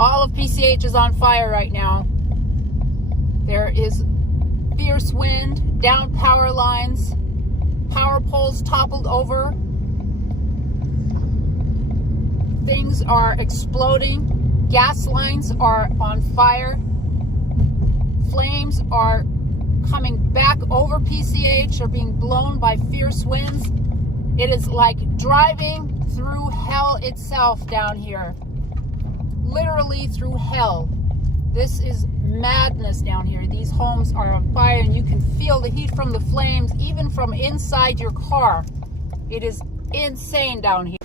All of PCH is on fire right now. There is fierce wind, down power lines, power poles toppled over. Things are exploding. Gas lines are on fire. Flames are coming back over PCH, are being blown by fierce winds. It is like driving through hell itself down here. Literally through hell. This is madness down here. These homes are on fire and you can feel the heat from the flames even from inside your car. It is insane down here.